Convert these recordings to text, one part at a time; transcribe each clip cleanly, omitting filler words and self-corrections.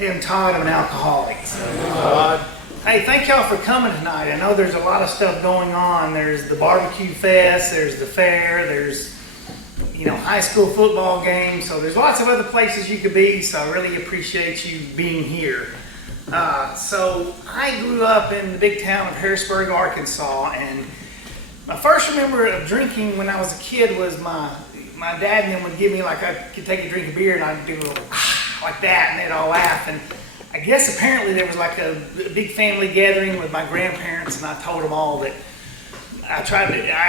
Hey, I'm Todd. I'm an alcoholic. So, hey, thank y'all for coming tonight. I know there's a lot of stuff going on. There's the barbecue fest, there's the fair, there's high school football games. So there's lots of other places you could be. So I really appreciate you being here. So I grew up in the big town of Harrisburg, Arkansas, and my first memory of drinking when I was a kid was my dad and them would give me, like, I could take a drink of beer and I'd do like that, and they'd all laugh. And I guess apparently there was like a big family gathering with my grandparents, and I told them all that I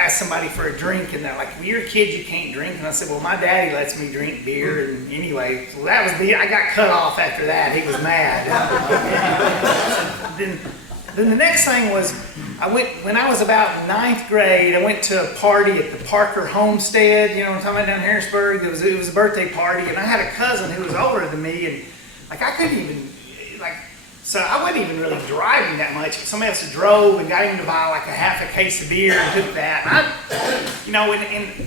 asked somebody for a drink, and they're like, well, you're a kid, you can't drink. And I said, well, my daddy lets me drink beer. And anyway, so that was I got cut off after that. He was mad. Then the next thing was, when I was about ninth grade, I went to a party at the Parker Homestead, you know what I'm talking about, down in Harrisburg. It was a birthday party, and I had a cousin who was older than me, and I couldn't even, so I wasn't even really driving that much. Somebody else drove and got him to buy like a half a case of beer and took that. And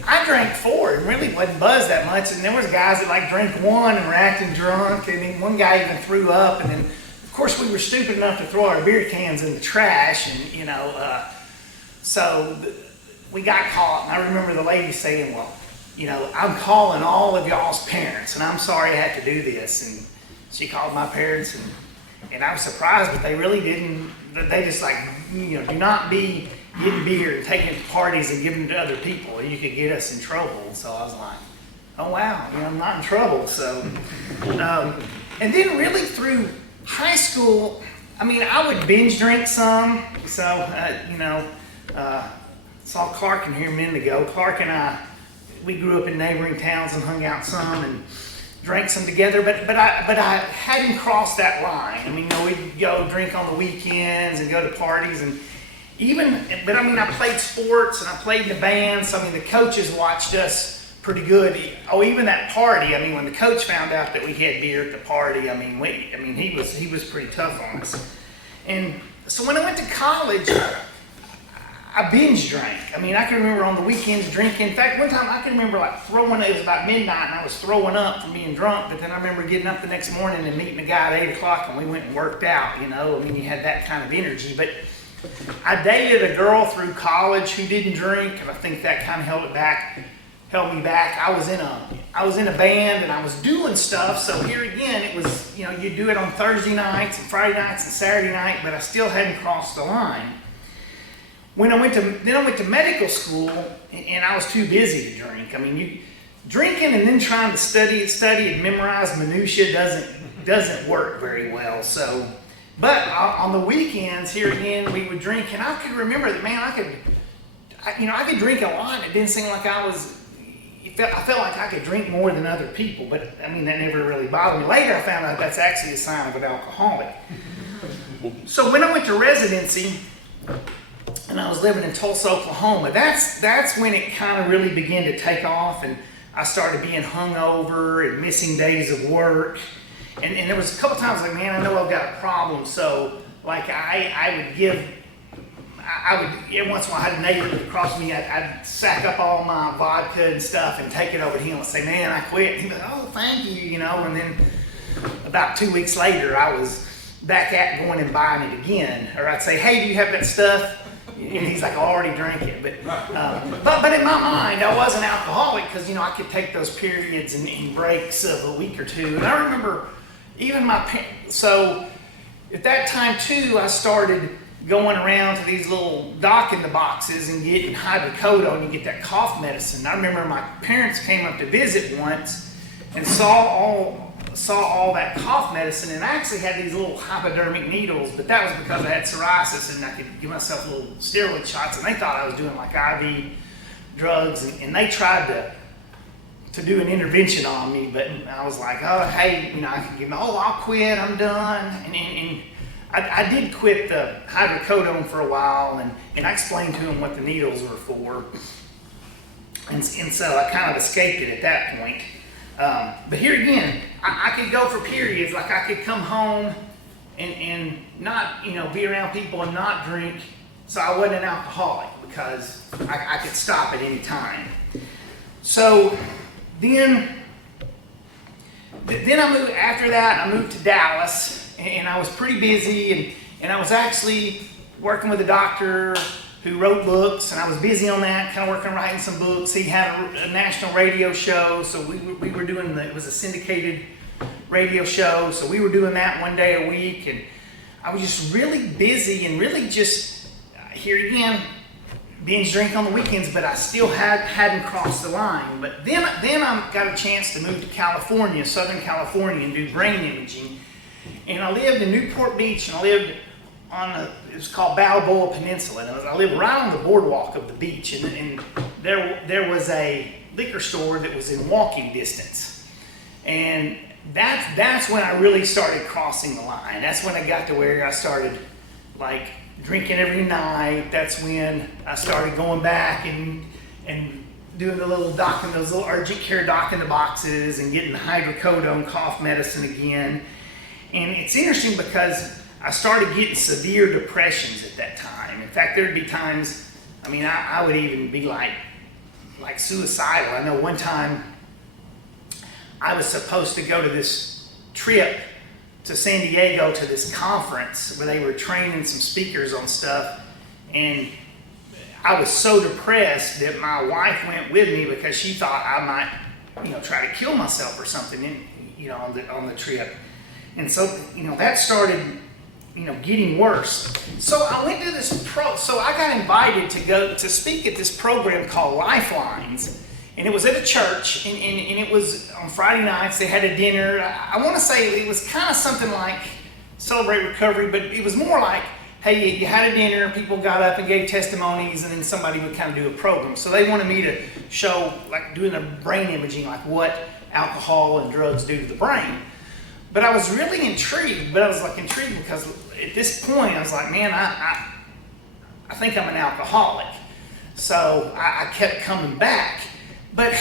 I drank 4 and really wasn't buzzed that much. And there was guys that drank 1 and were acting drunk, and then one guy even threw up, and then of course, we were stupid enough to throw our beer cans in the trash, and so we got caught. And I remember the lady saying, well, I'm calling all of y'all's parents, and I'm sorry I had to do this. And she called my parents, and I was surprised, but they really didn't. They just do not be getting beer and taking it to parties and giving it to other people, or you could get us in trouble. So I was like, oh wow, I'm not in trouble. So, and then really through high school, I would binge drink some. So, saw Clark in here a minute ago. Clark and I, we grew up in neighboring towns and hung out some and drank some together. But I hadn't crossed that line. We'd go drink on the weekends and go to parties and I played sports and I played in the band. So the coaches watched us pretty good. Oh, even that party. When the coach found out that we had beer at the party, he was pretty tough on us. And so when I went to college, I binge drank. I can remember on the weekends drinking. In fact, one time I can remember it was about midnight and I was throwing up from being drunk. But then I remember getting up the next morning and meeting a guy at 8 o'clock, and we went and worked out. You had that kind of energy. But I dated a girl through college who didn't drink, and I think that kind of held me back. I was in a band and I was doing stuff. So here again, it was, you do it on Thursday nights and Friday nights and Saturday night, but I still hadn't crossed the line. Then I went to medical school, and I was too busy to drink. Drinking and then trying to study and memorize minutia doesn't work very well. So, but on the weekends here again, we would drink, and I could remember that, man, I could drink a lot. It didn't seem like I felt like I could drink more than other people, but that never really bothered me. Later I found out that's actually a sign of an alcoholic. So when I went to residency and I was living in Tulsa, Oklahoma, that's when it kind of really began to take off, and I started being hungover and missing days of work. And there was a couple times man, I know I've got a problem. So every once in a while I had a neighbor that would cross me, I'd sack up all my vodka and stuff and take it over to him and say, man, I quit. And he'd be like, oh, thank you, and then about 2 weeks later, I was back at going and buying it again. Or I'd say, hey, do you have that stuff? And he's like, I already drank it. But in my mind, I was an alcoholic because, I could take those periods and breaks of a week or two. And I remember even so at that time too, I started going around to these little dock-in-the-boxes and getting hydrocodone and get that cough medicine. I remember my parents came up to visit once and saw all that cough medicine, and I actually had these little hypodermic needles, but that was because I had psoriasis and I could give myself little steroid shots, and they thought I was doing IV drugs, and they tried to do an intervention on me, but I was like, oh, hey, I can give them, I'll quit, I'm done. And I did quit the hydrocodone for a while, and I explained to him what the needles were for. And so I kind of escaped it at that point. But here again, I could go for periods, I could come home and not, be around people and not drink, so I wasn't an alcoholic because I could stop at any time. So then then after that, I moved to Dallas, and I was pretty busy, and I was actually working with a doctor who wrote books, and I was busy on that, kind of working on writing some books. He had a national radio show, so we were doing it was a syndicated radio show, so we were doing that one day a week, and I was just really busy and really just, here again, binge drink on the weekends, but I still hadn't crossed the line. But then I got a chance to move to California, Southern California, and do brain imaging. And I lived in Newport Beach, and I lived it was called Balboa Peninsula. And I lived right on the boardwalk of the beach, and there was a liquor store that was in walking distance. And that's when I really started crossing the line. That's when I got to where I started like drinking every night. That's when I started going back and doing the little those little urgent care doc in the boxes and getting hydrocodone cough medicine again. And it's interesting because I started getting severe depressions at that time. In fact, there'd be times, I would even be like suicidal. I know one time I was supposed to go to this trip to San Diego to this conference where they were training some speakers on stuff, and I was so depressed that my wife went with me because she thought I might, try to kill myself or something, on the trip. And so, that started, getting worse. So I went to so I got invited to go to speak at this program called Lifelines. And it was at a church, and it was on Friday nights. They had a dinner. I want to say it was kind of something like Celebrate Recovery, but it was more like, hey, you had a dinner, people got up and gave testimonies, and then somebody would kind of do a program. So they wanted me to show, like doing a brain imaging, like what alcohol and drugs do to the brain. But I was really intrigued, because at this point I was like, man, I think I'm an alcoholic. So I kept coming back. But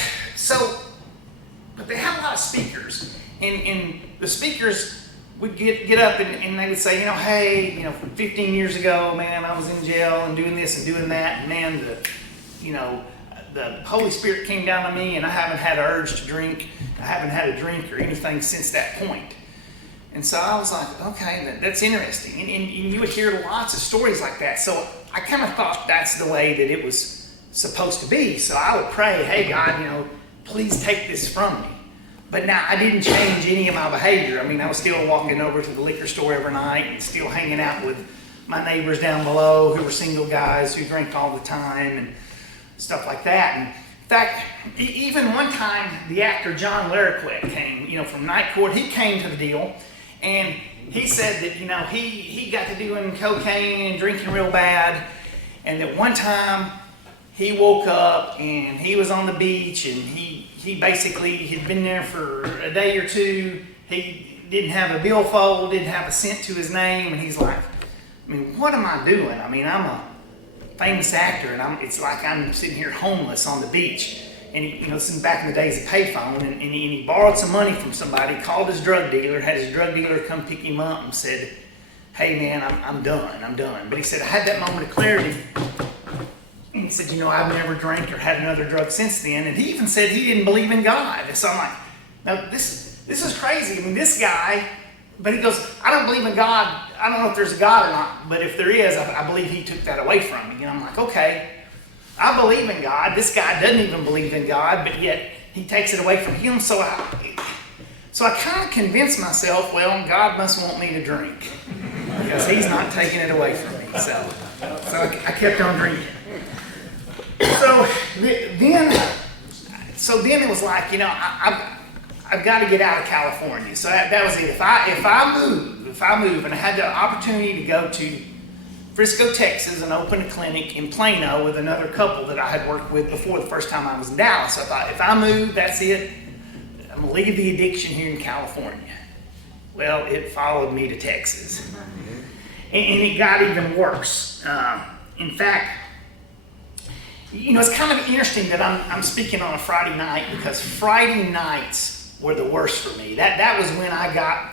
they had a lot of speakers, and the speakers would get up and they would say, hey, 15 years ago, man, I was in jail and doing this and doing that, and man, the Holy Spirit came down on me, and I haven't had an urge to drink. I haven't had a drink or anything since that point. And so I was like, okay, that's interesting. And you would hear lots of stories like that. So I kind of thought that's the way that it was supposed to be. So I would pray, hey God, please take this from me. But now I didn't change any of my behavior. I was still walking over to the liquor store every night and still hanging out with my neighbors down below who were single guys who drank all the time and stuff like that. And in fact, even one time the actor John Larroquette came, from Night Court. He came to the deal, and he said that, he got to doing cocaine and drinking real bad, and that one time he woke up and he was on the beach, and he basically had been there for a day or two. He didn't have a billfold, didn't have a cent to his name, and he's like, what am I doing? I'm a famous actor, and it's like I'm sitting here homeless on the beach. And this is back in the days of payphone, and he borrowed some money from somebody, called his drug dealer, had his drug dealer come pick him up and said, hey man, I'm done. But he said, I had that moment of clarity. And he said, I've never drank or had another drug since then. And he even said he didn't believe in God. And so I'm like, now this is crazy. This guy, but he goes, I don't believe in God. I don't know if there's a God or not, but if there is, I believe he took that away from me. And I'm like, okay, I believe in God. This guy doesn't even believe in God, but yet he takes it away from him. So I kind of convinced myself, well, God must want me to drink because he's not taking it away from me. So I kept on drinking. So then it was like, I've got to get out of California. So that was it. If I move, and I had the opportunity to go to Frisco, Texas, and open a clinic in Plano with another couple that I had worked with before the first time I was in Dallas. So I thought, if I move, that's it. I'm going to leave the addiction here in California. Well, it followed me to Texas. And it got even worse. In fact, it's kind of interesting that I'm speaking on a Friday night, because Friday nights were the worst for me. That was when I got,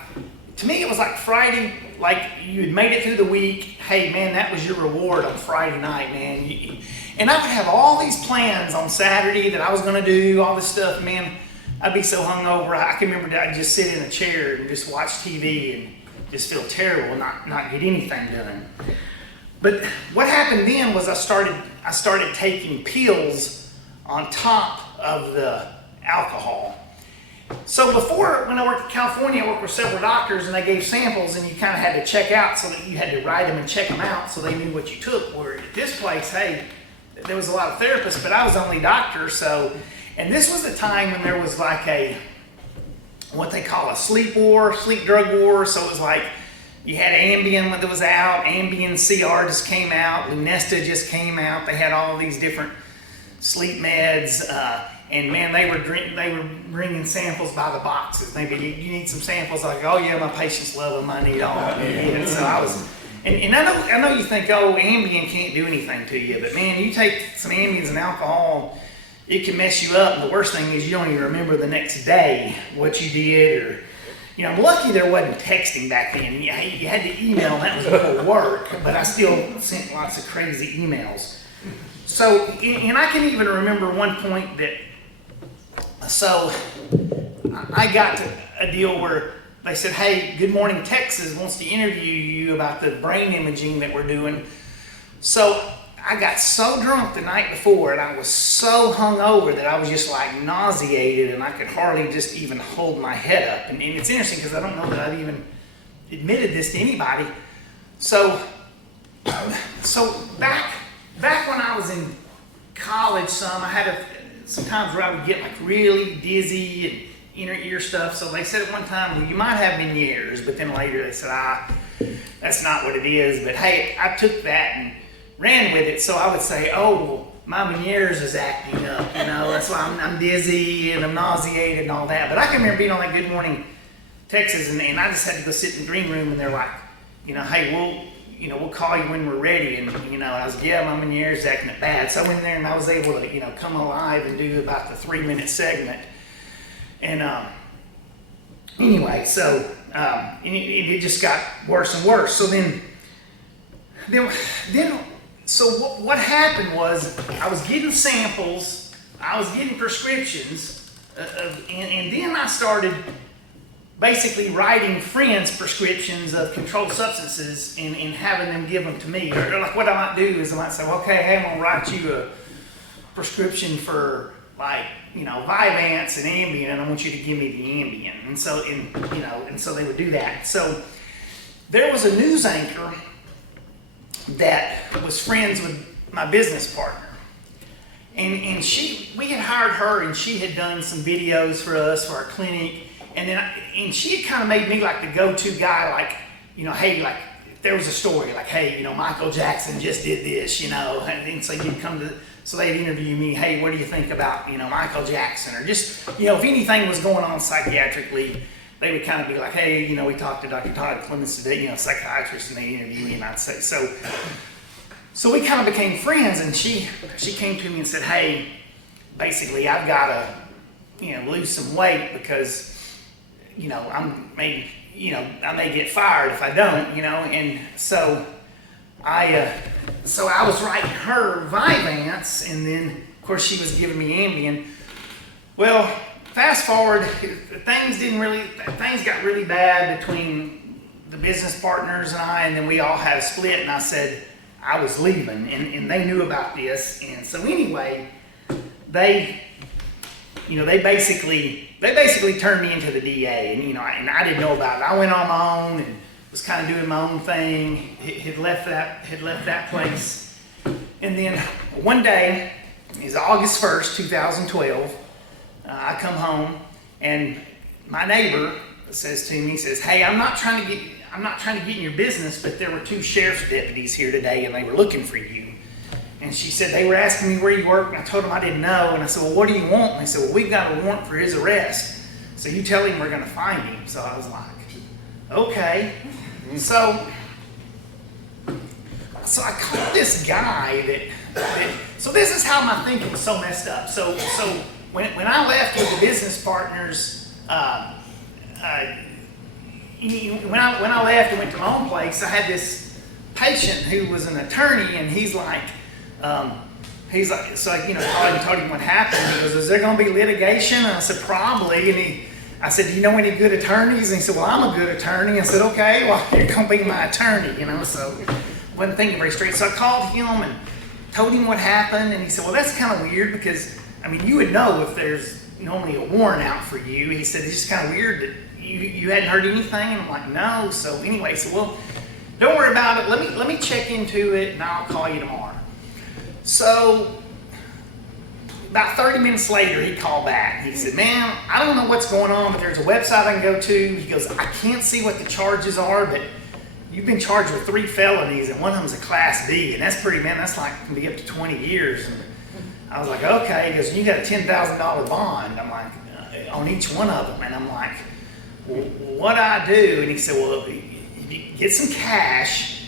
to me it was like Friday, like you had made it through the week. Hey man, that was your reward on Friday night, man. And I would have all these plans on Saturday that I was going to do, all this stuff, man. I'd be so hungover. I can remember that I'd just sit in a chair and just watch TV and just feel terrible and not get anything done. But what happened then was I started taking pills on top of the alcohol. So before, when I worked in California, I worked with several doctors and they gave samples and you kind of had to check out so that you had to write them and check them out so they knew what you took. Where at this place, hey, there was a lot of therapists, but I was the only doctor. So, and this was the time when there was like what they call a sleep drug war. So it was like you had Ambien that was out, Ambien CR just came out, Lunesta just came out. They had all these different sleep meds. And man, they were bringing samples by the boxes. Maybe you need some samples. Like, oh yeah, my patients love them. I need all of them. And so I was, and I know you think, oh, Ambien can't do anything to you, but man, you take some Ambiens and alcohol, it can mess you up. And the worst thing is you don't even remember the next day what you did, or I'm lucky there wasn't texting back then. You had to email, and that was more work. But I still sent lots of crazy emails. So, and I can even remember one point that. So I got to a deal where they said, hey, Good Morning Texas wants to interview you about the brain imaging that we're doing. So I got so drunk the night before and I was so hungover that I was just like nauseated and I could hardly just even hold my head up. And it's interesting because I don't know that I've even admitted this to anybody. So back when I was in college I had sometimes where I would get like really dizzy and inner ear stuff. So they said at one time, well, you might have Meniere's, but then later they said, that's not what it is. But hey, I took that and ran with it. So I would say, oh, well, my Meniere's is acting up, that's why I'm dizzy and I'm nauseated and all that. But I can remember being on that Good Morning Texas and I just had to go sit in the green room and they're like, hey, we'll call you when we're ready. And, I was, my Meniere's acting it bad. So I went in there and I was able to, come alive and do about the 3-minute segment. And anyway, so it just got worse and worse. So so what happened was I was getting samples, I was getting prescriptions, and then I started basically writing friends prescriptions of controlled substances and having them give them to me. Or like what I might do is I might say, well, okay, hey, I'm gonna write you a prescription for like, Vyvanse and Ambien, and I want you to give me the Ambien. And so they would do that. So there was a news anchor that was friends with my business partner. And we had hired her and she had done some videos for us for our clinic. And she had kind of made me like the go-to guy, like, hey, like, if there was a story, like, hey, Michael Jackson just did this, and so you'd so they'd interview me, hey, what do you think about, Michael Jackson? Or just, if anything was going on psychiatrically, they would kind of be like, hey, we talked to Dr. Todd Clemens today, psychiatrist, and they interviewed me, and I'd say, so we kind of became friends, and she came to me and said, hey, basically, I've got to, lose some weight because, I may get fired if I don't, and so I was writing her Vyvanse, and then of course she was giving me Ambien. Well, fast forward, things got really bad between the business partners and I, and then we all had a split, and I said I was leaving, and they knew about this, and so anyway, they basically turned me into the DA, and and I didn't know about it. I went on my own and was kind of doing my own thing. Had left that place, and then one day, it's August 1st, 2012. I come home, and my neighbor says to me, "Hey, I'm not trying to get in your business, but there were 2 sheriff's deputies here today, and they were looking for you." And she said, they were asking me where you work, and I told them I didn't know. And I said, well, what do you want? And they said, well, we've got a warrant for his arrest. So you tell him we're going to find him. So I was like, okay. So I called this guy so this is how my thinking was so messed up. So when I left with the business partners, when I left and went to my own place, I had this patient who was an attorney, and he's like, he's like, so I told him what happened. He goes, is there going to be litigation? And I said, probably. And I said, do you know any good attorneys? And he said, well, I'm a good attorney. I said, okay, well, you're going to be my attorney, so wasn't thinking very straight. So I called him and told him what happened. And he said, well, that's kind of weird because, you would know if there's normally a warrant out for you. He said, it's just kind of weird that you hadn't heard anything. And I'm like, no. So anyway, well, don't worry about it. Let me check into it and I'll call you tomorrow. So about 30 minutes later, he called back. He said, man, I don't know what's going on, but there's a website I can go to. He goes, I can't see what the charges are, but you've been charged with 3 felonies and one of them's a Class D. And that's that's like, can be up to 20 years. And I was like, okay. He goes, you got a $10,000 bond. I'm like, on each one of them. And I'm like, well, what do I do? And he said, well, you get some cash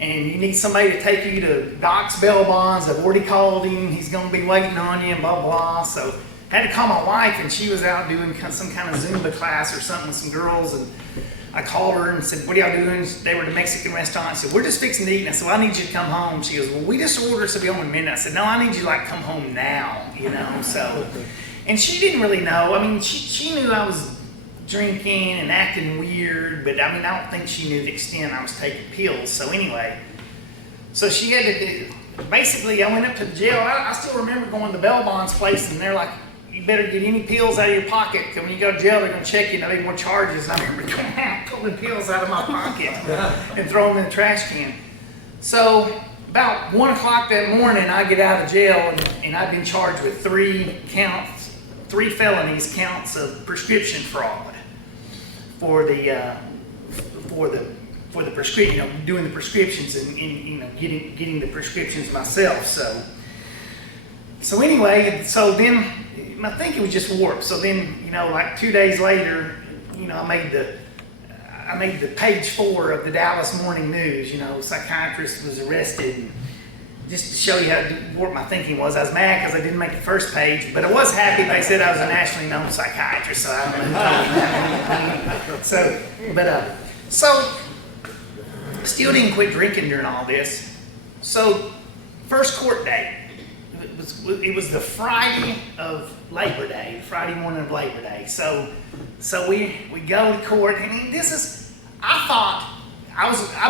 and you need somebody to take you to Doc's bail bonds. I've already called him. He's going to be waiting on you and blah, blah. So I had to call my wife and she was out doing some kind of Zumba class or something with some girls. And I called her and said, what are y'all doing? They were at a Mexican restaurant. I said, we're just fixing to eat. And I said, well, I need you to come home. She goes, well, we just ordered to be home in a minute. I said, no, I need you to come home now, So, and she didn't really know. She knew I was drinking and acting weird, but I don't think she knew the extent I was taking pills. So anyway, so she had to, basically I went up to the jail. I still remember going to Bell Bond's place and they're like, you better get any pills out of your pocket because when you go to jail, they're going to check you and there'll be more charges. I remember going out, pulling pills out of my pocket and throwing them in the trash can. So about 1 o'clock that morning, I get out of jail and I've been charged with 3 felonies, counts of prescription fraud for the prescription, doing the prescriptions and getting the prescriptions myself. So anyway, so then my thinking was just warped. So then, 2 days later, I made the page 4 of the Dallas Morning News. Psychiatrist was arrested. And just to show you how warped my thinking was, I was mad because I didn't make the first page, but I was happy they said I was a nationally known psychiatrist. So I don't know who told me that. So still didn't quit drinking during all this. So first court day. It was the Friday of Labor Day, Friday morning of Labor Day. So we go to court, and I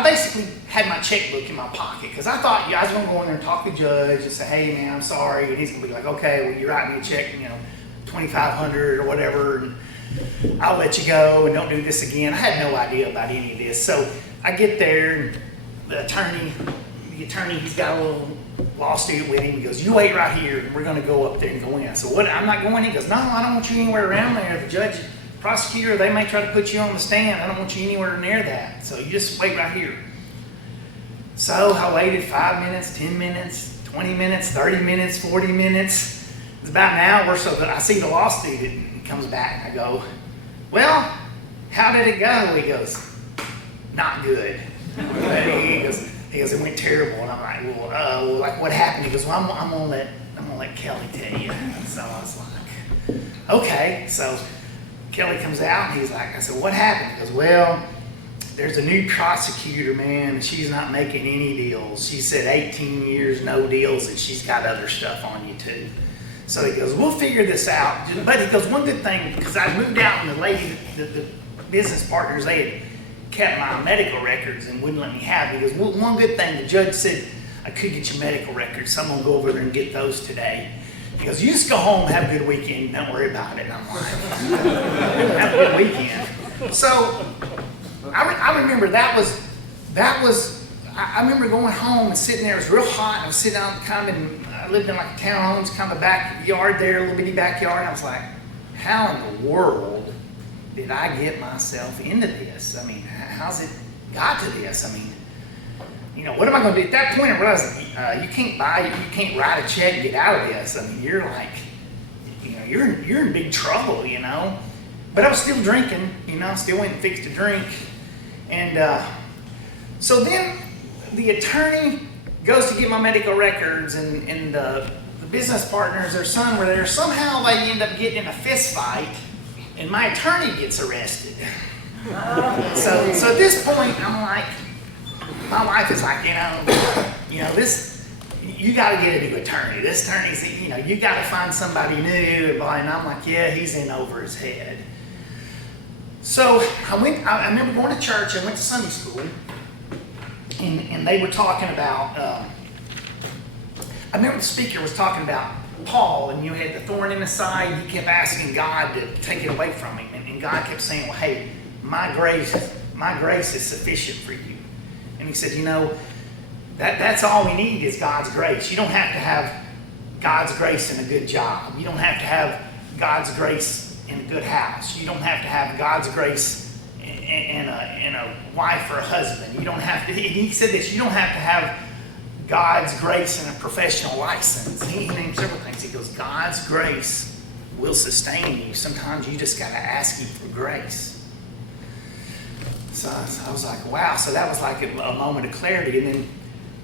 basically had my checkbook in my pocket because I thought I was going to go in there and talk to the judge and say, hey man, I'm sorry, and he's going to be like, okay, well you write me a check, $2,500 or whatever, and I'll let you go and don't do this again. I had no idea about any of this. So I get there, and the attorney, he's got a little law student with him. He goes, you wait right here. We're going to go up there and go in. I said, what? I'm not going in. He goes, no, I don't want you anywhere around there. The judge, prosecutor, they may try to put you on the stand. I don't want you anywhere near that. So you just wait right here. So I waited 5 minutes, 10 minutes, 20 minutes, 30 minutes, 40 minutes. It's about an hour. So that I see the law student. He comes back and I go, well, how did it go? He goes, not good. He goes, it went terrible. And I'm like, well, like what happened? He goes, well, I'm gonna let Kelly tell you. So I was like, okay. So Kelly comes out and he's like, I said, what happened? He goes, well, there's a new prosecutor, man, and she's not making any deals. She said 18 years, no deals, and she's got other stuff on you too. So he goes, we'll figure this out. But he goes, one good thing, because I moved out and the business partners, they had kept my medical records and wouldn't let me have it. He goes, well, one good thing, the judge said I could get your medical records, so I'm going to go over there and get those today. He goes, you just go home, have a good weekend, don't worry about it. And I'm like, have a good weekend. So I remember I remember going home and sitting there. It was real hot. I was sitting out I lived in like a townhomes, kind of backyard there, a little bitty backyard. And I was like, how in the world did I get myself into this? How's it got to this? What am I going to do? At that point, I realized you can't write a check and get out of this. You're like, you're in big trouble, But I was still drinking, still went and fixed a drink. And so then the attorney goes to get my medical records, and the business partners, their son, were there. Somehow they end up getting in a fist fight, and my attorney gets arrested. So at this point, I'm like, my wife is like, you got to get a new attorney. This attorney's, you got to find somebody new. And I'm like, yeah, he's in over his head. So I remember going to church. I went to Sunday school, and they were talking about, I remember the speaker was talking about Paul, and you had the thorn in his side. He kept asking God to take it away from him, and God kept saying, well, hey, my grace is sufficient for you. And he said, that's all we need is God's grace. You don't have to have God's grace in a good job. You don't have to have God's grace in a good house. You don't have to have God's grace in a wife or a husband. You don't have to, he said this, you don't have to have God's grace in a professional license. He named several things. He goes, God's grace will sustain you. Sometimes you just got to ask him for grace. So I was like, wow. So that was like a moment of clarity. And then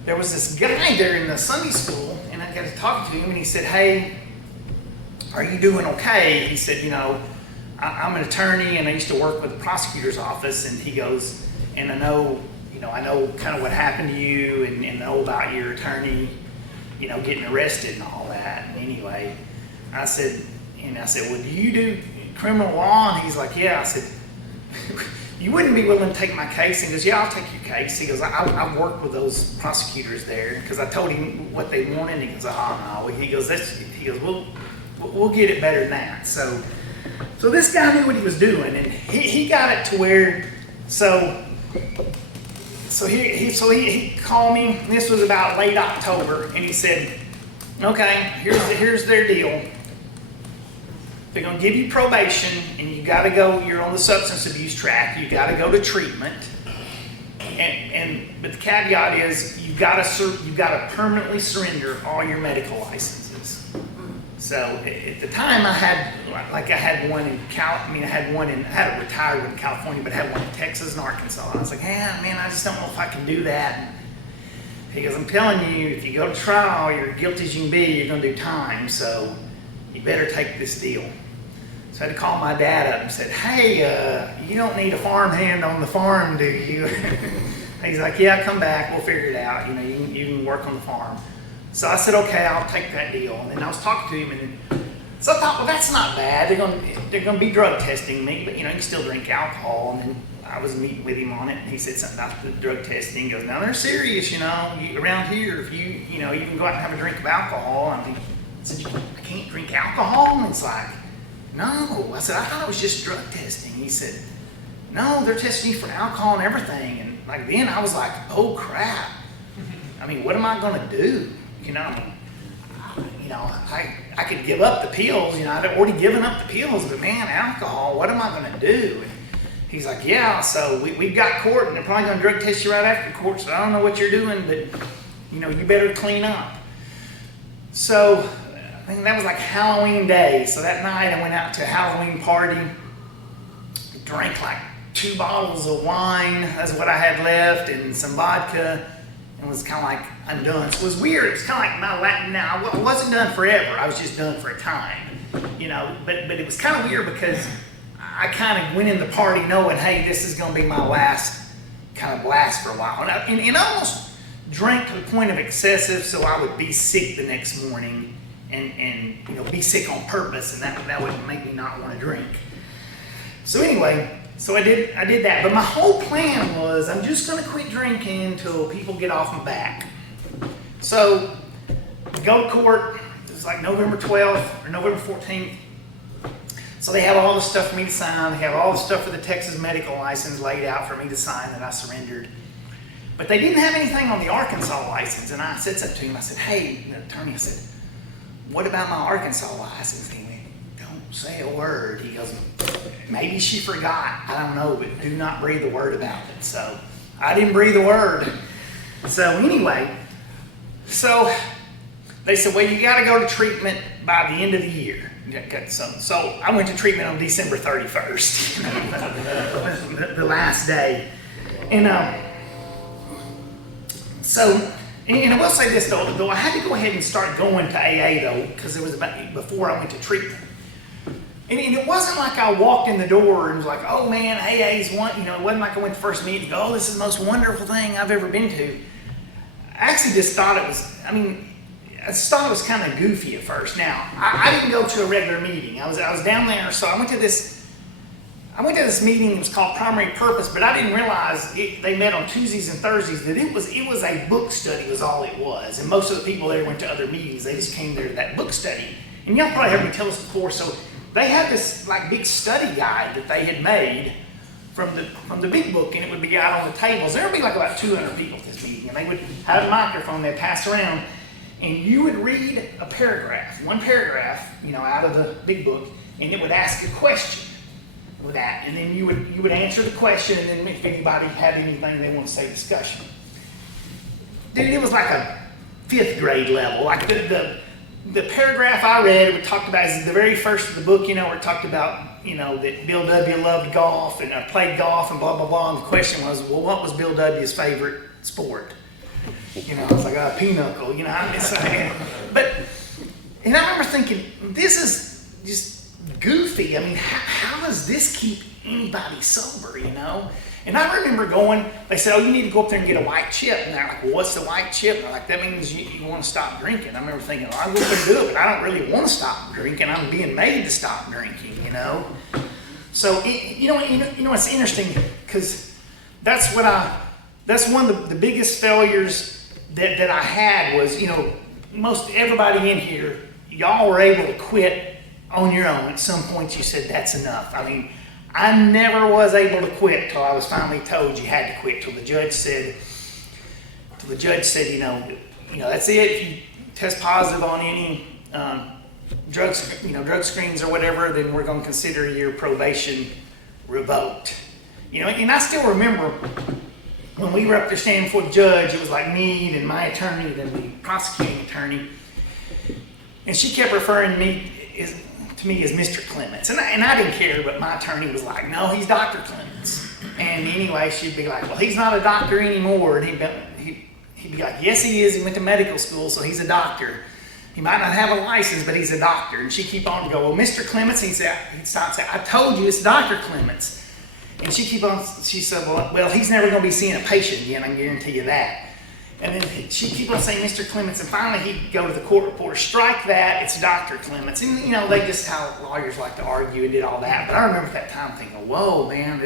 there was this guy there in the Sunday school, and I got to talk to him, and he said, hey, are you doing okay? He said, I'm an attorney, and I used to work with the prosecutor's office. And he goes, and I know kind of what happened to you, and know about your attorney, getting arrested and all that. And anyway, I said, well, do you do criminal law? And he's like, yeah. I said, you wouldn't be willing to take my case? And he goes, yeah, I'll take your case. He goes, I've worked with those prosecutors there, because I told him what they wanted. And he goes, oh, no. He goes, we'll get it better than that. So this guy knew what he was doing, and he got it to where, so he called me, and this was about late October, and he said, okay, here's their deal. They're going to give you probation, and you got to go, you're on the substance abuse track, you got to go to treatment. But the caveat is you've got to permanently surrender all your medical licenses. So at the time I had one in I had a retired one in California, but I had one in Texas and Arkansas. And I was like, man, I just don't know if I can do that. And he goes, I'm telling you, if you go to trial, you're guilty as you can be, you're going to do time. So you better take this deal. So I had to call my dad up and said, hey, you don't need a farmhand on the farm, do you? He's like, yeah, come back, we'll figure it out. You can work on the farm. So I said, okay, I'll take that deal. And then I was talking to him, and so I thought, well, that's not bad. They're going to be drug testing me, but you can still drink alcohol. And then I was meeting with him on it, and he said something about the drug testing. He goes, now they're serious, around here. If you can go out and have a drink of alcohol. I said, I can't drink alcohol? And it's like, no. I said, I thought it was just drug testing. He said, no, they're testing you for alcohol and everything. And like then I was like, oh crap. What am I going to do? I could give up the pills. I'd already given up the pills, but man, alcohol, what am I going to do? And he's like, yeah, so we've got court, and they're probably going to drug test you right after court, so I don't know what you're doing, but, you better clean up. So I think that was like Halloween day. So that night I went out to a Halloween party, drank like 2 bottles of wine. That's what I had left, and some vodka. And was kind of like, I'm done. So it was weird. It was kind of like my Latin. Now, I wasn't done forever. I was just done for a time, But it was kind of weird because I kind of went in the party knowing, hey, this is going to be my last kind of blast for a while. And I almost drank to the point of excessive, so I would be sick the next morning, and be sick on purpose, and that would make me not want to drink. So anyway. So I did that, but my whole plan was I'm just going to quit drinking until people get off my back. So go to court. It was like November 12th or November 14th. So they have all the stuff for me to sign. They have all the stuff for the Texas medical license laid out for me to sign that I surrendered. But they didn't have anything on the Arkansas license, and I said something to him. I said, hey, the attorney, I said, what about my Arkansas license? And he went, don't say a word. He goes, maybe she forgot. I don't know, but do not breathe a word about it. So I didn't breathe a word. So anyway, so they said, well, you got to go to treatment by the end of the year. So I went to treatment on December 31st, the last day. And and I will say this, though I had to go ahead and start going to AA, though, because it was about before I went to treatment. And it wasn't like I walked in the door and was like, oh man, AA's one, it wasn't like I went to the first meeting and go, oh, this is the most wonderful thing I've ever been to. actually just thought it was, I just thought it was kind of goofy at first. Now, I didn't go to a regular meeting. I was down there, so I went to this meeting. It was called Primary Purpose, but I didn't realize they met on Tuesdays and Thursdays, that it was a book study was all it was. And most of the people there went to other meetings. They just came there to that book study. And y'all probably heard me tell this before, so they had this like big study guide that they had made from the big book, and it would be out on the tables. There would be like about 200 people at this meeting, and they would have a microphone they'd pass around, and you would read a paragraph, one paragraph, out of the big book, and it would ask a question with that, and then you would answer the question, and then if anybody had anything they want to say, discussion. Dude, it was like a 5th grade level. Like the paragraph I read, it talked about, is the very first of the book, where it talked about, that Bill W. loved golf and played golf and blah, blah, blah. And the question was, well, what was Bill W.'s favorite sport? I was like, pinochle, and I remember thinking, this is just goofy. How does this keep anybody sober, And I remember they said, oh, you need to go up there and get a white chip. And they're like, well, what's the white chip? And they're like, that means you want to stop drinking. I remember thinking, well, I'll go up and do it, but I don't really want to stop drinking. I'm being made to stop drinking, So, it's interesting, because that's one of the biggest failures that I had was, most everybody in here, y'all were able to quit on your own. At some point you said, that's enough. I never was able to quit till I was finally told you had to quit, till the judge said, that's it. If you test positive on any drug screens or whatever, then we're going to consider your probation revoked. And I still remember when we were up there standing before the judge, it was like me and my attorney and the prosecuting attorney, and she kept referring to me as Mr. Clements, and I didn't care, but my attorney was like, no, he's Dr. Clements. And anyway, she'd be like, well, he's not a doctor anymore. And he'd be like, yes, he is. He went to medical school, so he's a doctor. He might not have a license, but he's a doctor. And she'd keep on to go, well, Mr. Clements, he'd stop and say, I told you it's Dr. Clements. And she said, well, he's never going to be seeing a patient again, I can guarantee you that. And then she'd keep on saying Mr. Clements, and finally he'd go to the court reporter, strike that, it's Dr. Clements. And they just, how lawyers like to argue and did all that. But I remember at that time thinking, whoa, man,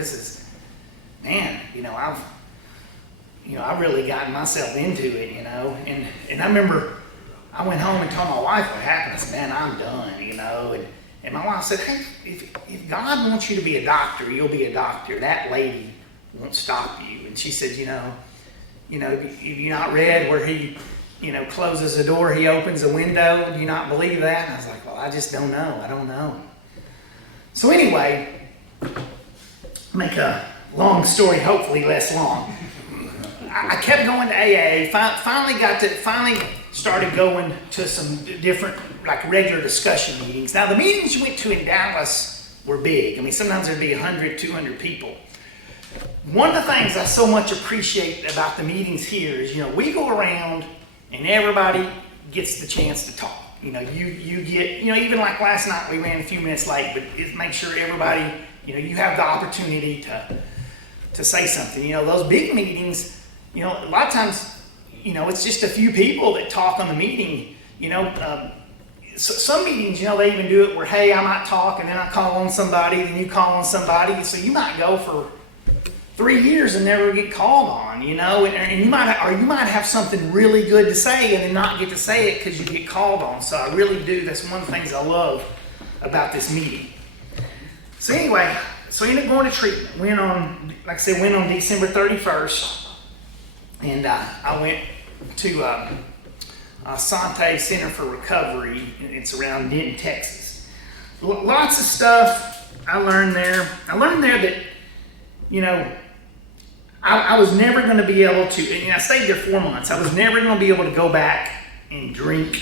I've really gotten myself into it, And I remember I went home and told my wife what happened. I said, man, I'm done, And my wife said, hey, if God wants you to be a doctor, you'll be a doctor. That lady won't stop you. And she said, have you not read where he, closes a door, he opens a window? Do you not believe that? And I was like, well, I just don't know. I don't know. So anyway, make a long story hopefully less long. I kept going to AA, finally started going to some different, like regular discussion meetings. Now the meetings you went to in Dallas were big. Sometimes there'd be 100, 200 people. One of the things I so much appreciate about the meetings here is, we go around and everybody gets the chance to talk. You get, even like last night we ran a few minutes late, but it makes sure everybody, you have the opportunity to say something. Those big meetings, a lot of times, it's just a few people that talk on the meeting. Some meetings, they even do it where, hey, I might talk and then I call on somebody, then you call on somebody. So you might go for 3 years and never get called on, and you might have something really good to say and then not get to say it because you get called on. So I really do. That's one of the things I love about this meeting. So anyway, I ended up going to treatment. Went on December 31st, and I went to Sante Center for Recovery. It's around Denton, Texas. Lots of stuff I learned there. I learned there that, I was never going to be able to, and I stayed there 4 months, I was never going to be able to go back and drink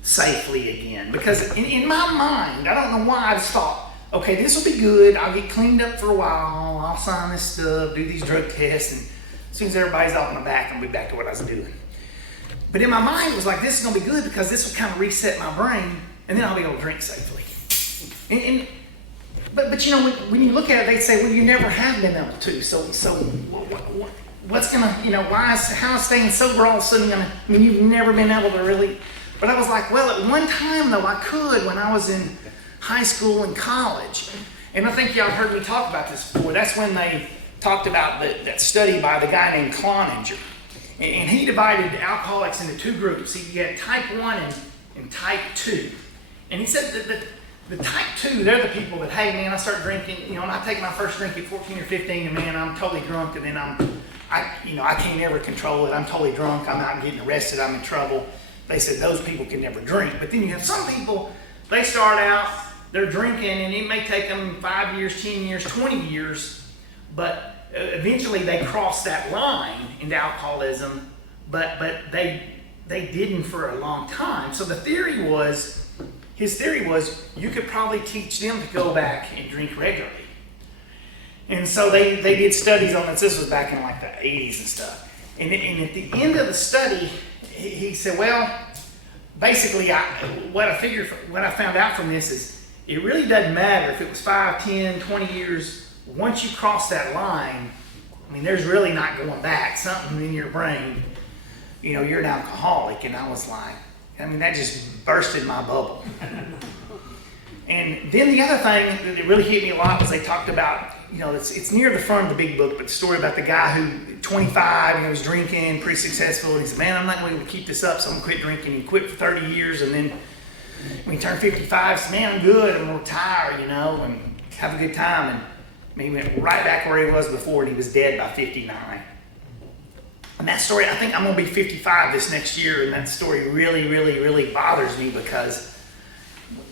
safely again. Because in my mind, I don't know why, I just thought, okay, this will be good, I'll get cleaned up for a while, I'll sign this stuff, do these drug tests, and as soon as everybody's off my back, I'll be back to what I was doing. But in my mind, it was like, this is going to be good because this will kind of reset my brain, and then I'll be able to drink safely. But when you look at it, they say, well, you never have been able to. So what's gonna, how is staying sober all of a sudden gonna, you've never been able to really, but I was like, well, at one time though, I could when I was in high school and college. And I think y'all heard me talk about this before. That's when they talked about that study by the guy named Cloninger. And he divided alcoholics into two groups. He had type 1 and type 2. And he said that the type 2, they're the people that, hey man, I start drinking, and I take my first drink at 14 or 15, and man, I'm totally drunk, and then I can't ever control it. I'm totally drunk, I'm out getting arrested, I'm in trouble. They said those people can never drink. But then you have some people, they start out, they're drinking, and it may take them 5 years, 10 years, 20 years, but eventually they cross that line into alcoholism, but they didn't for a long time. So his theory was you could probably teach them to go back and drink regularly. And so they did studies on this. This was back in like the 80s and stuff. And at the end of the study, he said, well, basically what I found out from this is it really doesn't matter if it was 5, 10, 20 years. Once you cross that line, there's really not going back. Something in your brain, you're an alcoholic. And I was like, that just bursted my bubble. And then the other thing that really hit me a lot was they talked about, it's near the front of the big book, but the story about the guy who, 25, was drinking, pretty successful. And he said, man, I'm not going to keep this up, so I'm going to quit drinking. He quit for 30 years, and then when he turned 55, he said, man, I'm good, I'm going to retire, and have a good time. And he went right back where he was before, and he was dead by 59. And that story, I think I'm going to be 55 this next year, and that story really, really, really bothers me because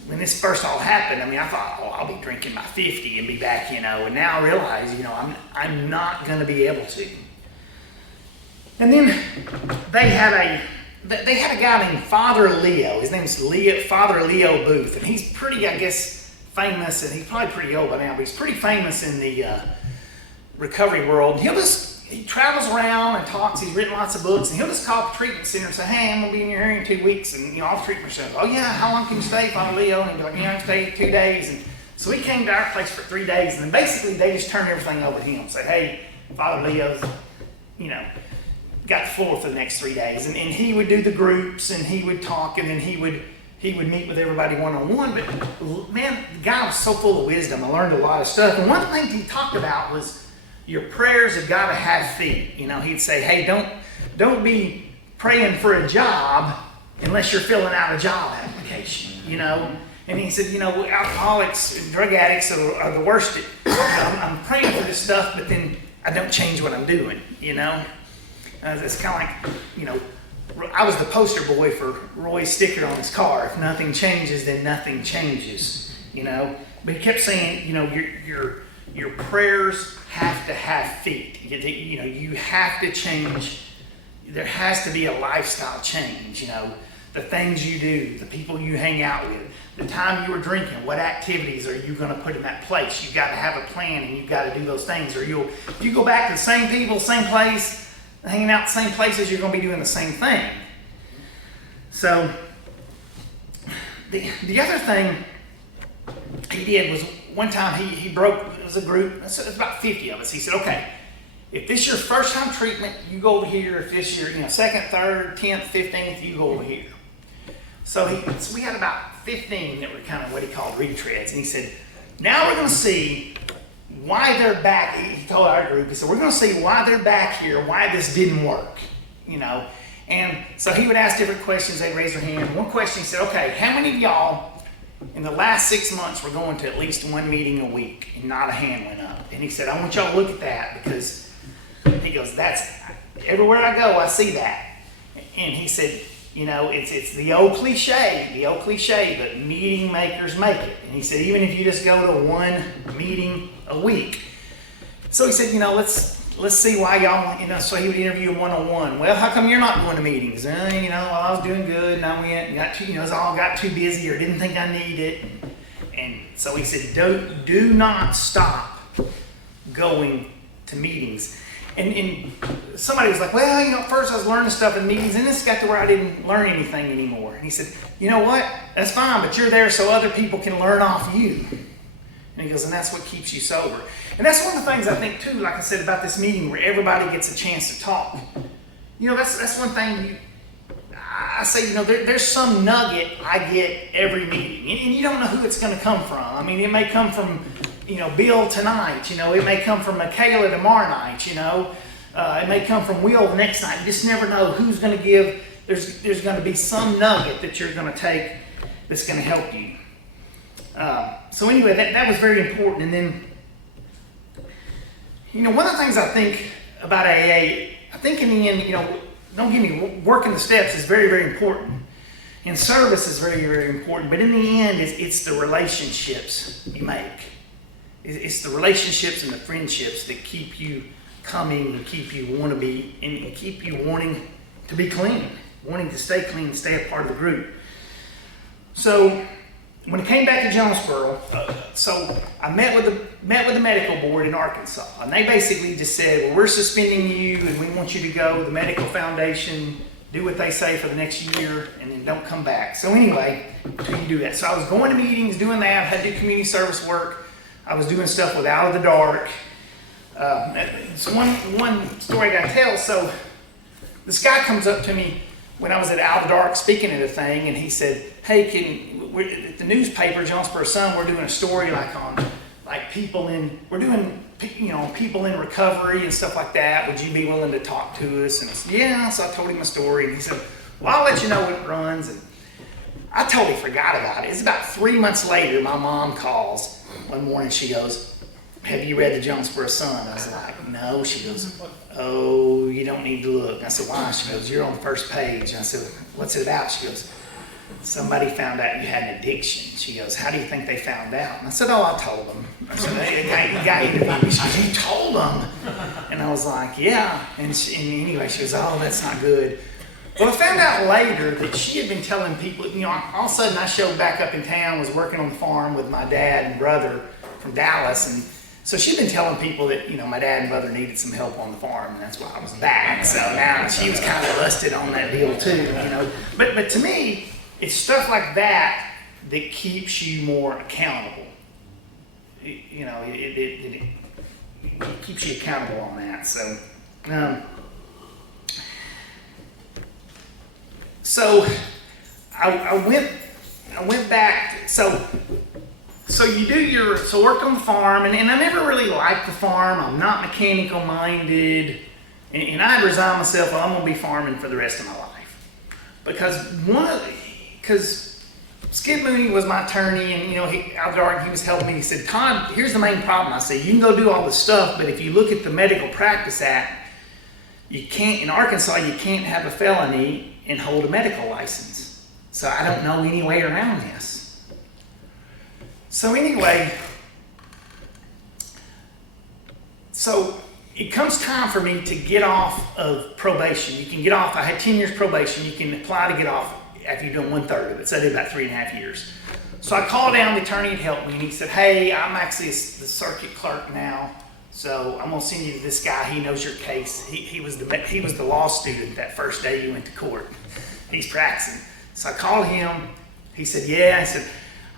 when this first all happened, I thought, I'll be drinking by 50 and be back, and now I realize, I'm not going to be able to. And then they had a guy named Father Leo. His name's Father Leo Booth, and he's pretty, I guess, famous, and he's probably pretty old by now, but he's pretty famous in the recovery world. He travels around and talks. He's written lots of books, and he'll just call the treatment center and say, hey, I'm going to be in your area in 2 weeks, and all the treatment centers, oh yeah, how long can you stay, Father Leo? And he'd be like, I can stay 2 days. And so he came to our place for 3 days, and then basically they just turned everything over to him. Say, hey, Father Leo's, got the floor for the next 3 days. And he would do the groups, and he would talk, and then he would meet with everybody one-on-one. But man, the guy was so full of wisdom. I learned a lot of stuff. And one thing he talked about was your prayers have got to have feet. He'd say, hey, don't be praying for a job unless you're filling out a job application, And he said, alcoholics and drug addicts are the worst. I'm praying for this stuff, but then I don't change what I'm doing, It's kind of like, I was the poster boy for Roy's sticker on his car. If nothing changes, then nothing changes, But he kept saying, your prayers have to have feet. You have to change. There has to be a lifestyle change. The things you do, the people you hang out with, the time you were drinking, what activities are you going to put in that place? You've got to have a plan, and you've got to do those things, or if you go back to the same people, same place, hanging out the same places, you're going to be doing the same thing. So the other thing he did was one time he broke, it was a group, it was about 50 of us. He said, okay, if this is your first time treatment, you go over here. If this is your second, third, 10th, 15th, you go over here. So we had about 15 that were kind of what he called retreads. And he said, now we're going to see why they're back. He told our group, he said, we're going to see why they're back here, why this didn't work, And so he would ask different questions. They'd raise their hand. One question, he said, okay, how many of y'all in the last 6 months we're going to at least one meeting a week? And not a hand went up. And he said, I want y'all to look at that, because he goes, that's everywhere I go, I see that. And he said, it's the old cliche, but meeting makers make it. And he said, even if you just go to one meeting a week. So he said, let's see why y'all, so he would interview them one-on-one. Well, how come you're not going to meetings? I was doing good, and I went and got too, got too busy or didn't think I needed it. And so he said, do not stop going to meetings. And somebody was like, well, first I was learning stuff in meetings, and this got to where I didn't learn anything anymore. And he said, you know what? That's fine, but you're there so other people can learn off you. And he goes, and that's what keeps you sober. And that's one of the things I think too, like I said about this meeting, where everybody gets a chance to talk. That's one thing I say, there's some nugget I get every meeting. And you don't know who it's going to come from. I mean, it may come from, Bill tonight. It may come from Michaela tomorrow night. It may come from Will the next night. You just never know who's going to give. There's going to be some nugget that you're going to take that's going to help you. So anyway, that was very important. And then, one of the things I think about AA, I think in the end, don't get me, working the steps is very, very important. And service is very, very important. But in the end, it's the relationships you make. It's the relationships and the friendships that keep you coming and keep you want to be, and keep you wanting to be clean, wanting to stay clean and stay a part of the group. So when I came back to Jonesboro, so I met with the medical board in Arkansas, and they basically just said, well, we're suspending you, and we want you to go to the medical foundation, do what they say for the next year, and then don't come back. So anyway, you do that. So I was going to meetings, doing that. I had to do community service work. I was doing stuff with Out of the Dark. So one story I gotta tell. So this guy comes up to me when I was at Out of the Dark speaking at a thing, and he said, hey, at the newspaper, Jonesboro Sun, we're doing a story on people in recovery and stuff like that. Would you be willing to talk to us? And I said, yeah. So I told him my story, and he said, well, I'll let you know when it runs. And I totally forgot about it. It's about 3 months later, my mom calls one morning. She goes, have you read the Jonesboro Sun? I was like, no. She goes, oh, you don't need to look. I said, why? She goes, you're on the first page. I said, what's it about? She goes, somebody found out you had an addiction. She goes, how do you think they found out? And I said, oh, I told them. I said, hey, the guy interviewed me. She goes, you told them? And I was like, yeah. And anyway, she goes, oh, that's not good. Well, I found out later that she had been telling people, all of a sudden I showed back up in town, was working on the farm with my dad and brother from Dallas, and so she'd been telling people that, my dad and brother needed some help on the farm, and that's why I was back. So now she was kind of busted on that deal too, But to me, it's stuff like that that keeps you more accountable. It keeps you accountable on that. So I went back. So you do work on the farm, and I never really liked the farm. I'm not mechanical minded, and I resigned myself. Well, I'm gonna be farming for the rest of my life because Skip Mooney was my attorney, and he was helping me. He said, Todd, here's the main problem. I said, you can go do all this stuff, but if you look at the Medical Practice Act, you can't, in Arkansas, you can't have a felony and hold a medical license. So I don't know any way around this. So anyway, so it comes time for me to get off of probation. You can get off, I had 10 years probation. You can apply to get off after you've done 1/3 of it. So I did about 3.5 years. So I called down the attorney that helped me, and he said, hey, I'm actually the circuit clerk now. So I'm gonna send you to this guy. He knows your case. He was the law student that first day you went to court. He's practicing. So I called him. He said, yeah. I said,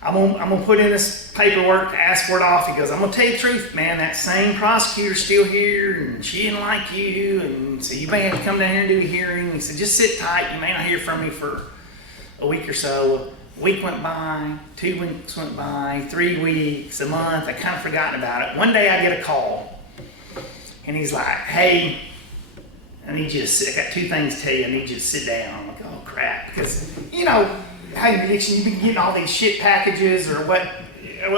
I'm gonna put in this paperwork to ask for it off. He goes, I'm gonna tell you the truth, man. That same prosecutor's still here, and she didn't like you, and so you may have to come down here and do a hearing. He said, just sit tight. You may not hear from me for a week or so. A week went by, 2 weeks went by, 3 weeks, a month. I kind of forgotten about it. One day I get a call, and he's like, hey, I need you to sit. I got 2 things to tell you. I need you to sit down. I'm like, oh crap, because how you addiction, you've been getting all these shit packages, or what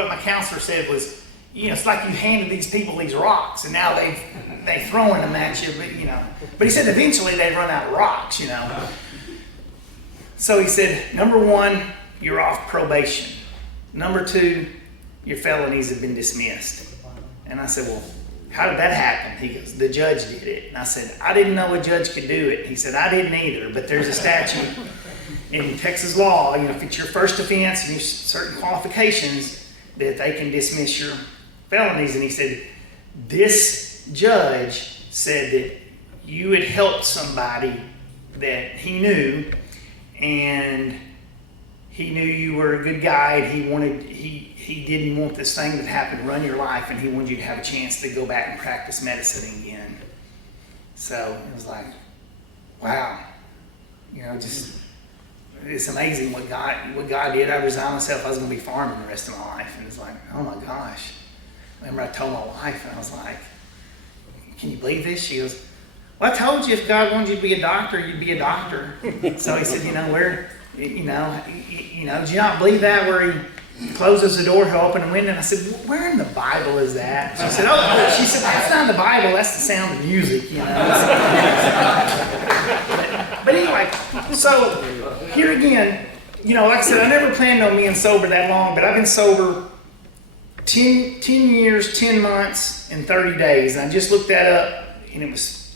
my counselor said was, it's like you handed these people these rocks, and now they throwing them at you, but he said eventually they'd run out of rocks, So he said, number 1, you're off probation. Number 2, your felonies have been dismissed. And I said, well, how did that happen? He goes, the judge did it. And I said, I didn't know a judge could do it. He said, I didn't either, but there's a statute in Texas law, if it's your first offense and you certain qualifications, that they can dismiss your felonies. And he said, this judge said that you had helped somebody that he knew, and he knew you were a good guy, and he didn't want this thing that happened to run your life, and he wanted you to have a chance to go back and practice medicine again. So it was like, wow, just it's amazing what God did. I resigned myself. I was going to be farming the rest of my life, and it's like, oh my gosh. I remember I told my wife, and I was like, can you believe this? She goes, well, I told you if God wanted you to be a doctor, you'd be a doctor. So he said, did you not believe that where he closes the door, he'll open the window? And I said, where in the Bible is that? She said, that's not in the Bible, that's the sound of music, But anyway, so here again, like I said, I never planned on being sober that long, but I've been sober 10 years, 10 months, and 30 days. And I just looked that up, and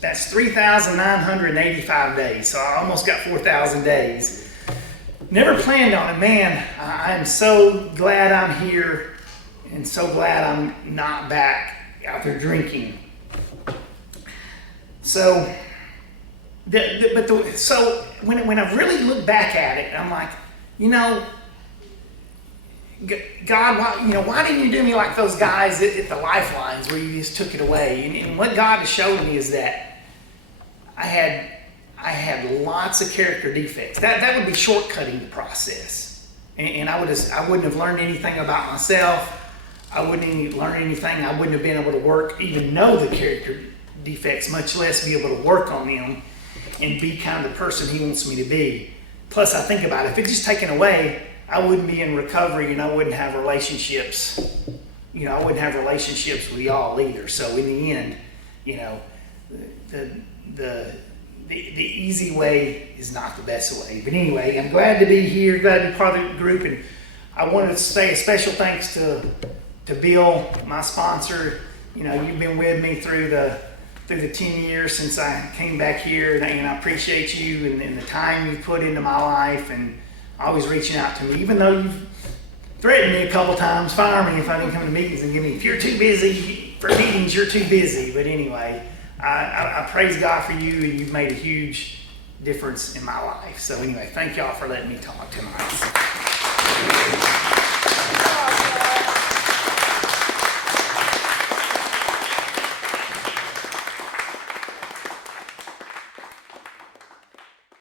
that's 3,985 days. So I almost got 4,000 days. Never planned on it. Man, I am so glad I'm here and so glad I'm not back out there drinking. So, so when I really look back at it, I'm like, God, why didn't you do me like those guys at the lifelines where you just took it away? And what God has showed me is that I had lots of character defects. That would be shortcutting the process, and I wouldn't have learned anything about myself. I wouldn't even learn anything. I wouldn't have been able to even know the character defects, much less be able to work on them and be kind of the person He wants me to be. Plus, I think about it, if it's just taken away, I wouldn't be in recovery, and I wouldn't have relationships. I wouldn't have relationships with y'all either. So in the end, the easy way is not the best way. But anyway, I'm glad to be here, glad to be part of the group, and I wanted to say a special thanks to Bill, my sponsor. You've been with me through the 10 years since I came back here, and I appreciate you and the time you've put into my life, and always reaching out to me, even though you've threatened me a couple times, fire me if I didn't come to meetings, and give me, if you're too busy for meetings, you're too busy. But anyway, I praise God for you, and you've made a huge difference in my life. So anyway, thank y'all for letting me talk tonight.